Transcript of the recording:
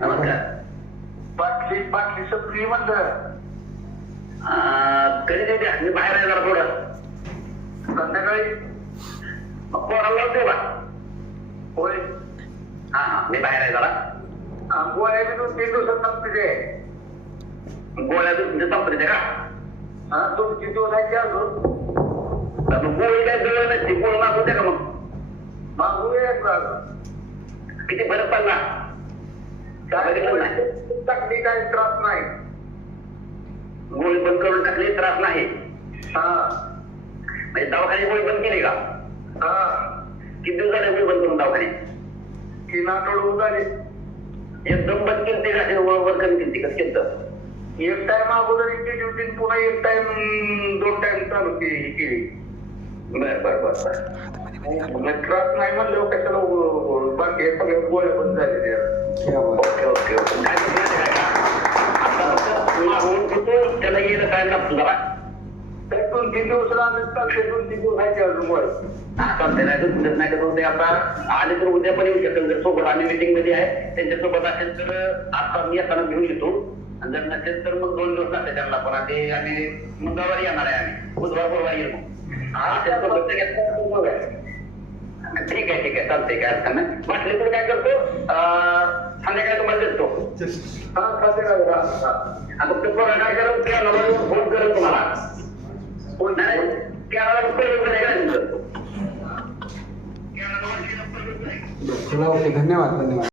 नमस्कार. बाटली बाटली सप्री म्हणलं कधी देते मी बाहेर आहे जरा थोडं संध्याकाळी पोराला लावते बा. होय हा हा मी बाहेर आहे जरा. गोळ्या बी 2-3 दिवसात संपते गोळ्या तुमच्या संपते का? हा 2-3 दिवस आहे अजून तर मग गोळी काय जवळ नसते गोळ मागवते का मग? मागूया किती फरक पडला? टाकली काही त्रास नाही. गोळी बंद करून टाकली त्रास नाही. हा म्हणजे दवाखाने गोळी बंद केली का? हा किती दिवस झाले गोळी बंद करून दवाखाने? 3 आठवडे झाले. एकदम बंद केली का? वर कमी केली कसं केलं? एक टाइम अगोदर केली होती पुन्हा एक टाइम 2 टाइम चालू केली. बर बर बर बर. त्रास नाही म्हणलं कशाला बाकी हे सगळे गोळ्या बंद झाले. Okay okay okay. काय माहिती आहे का? आता मागून घेतो त्याला येणं काय लागतं जरा. 2-3 दिवस राहण्यात चालते. 2-3 दिवस आहे अजून गोळ्या. चालते नाही तर तुझं नाही तर ते आता आले तर उद्या पण येऊ शकेल. जर सोबत आम्ही मीटिंग मध्ये आहे त्यांच्यासोबत असेल तर आता मी येताना घेऊन येतो. आणि जर नसेल तर मग 2 दिवस लागते त्यांना पण. आणि आम्ही मंगळवारी येणार आहे. आम्ही बुधवार गुरुवारी येऊ. ठीक आहे ठीक आहे चालतंय काय अडचण नाही. वाटले तर काय करतो संध्याकाळी तुम्हाला देतो. हा संध्याकाळी आता तो काय करेल त्या नंबरवर फोन करेल तुम्हाला. फोन नाही त्याला चला ओके धन्यवाद धन्यवाद.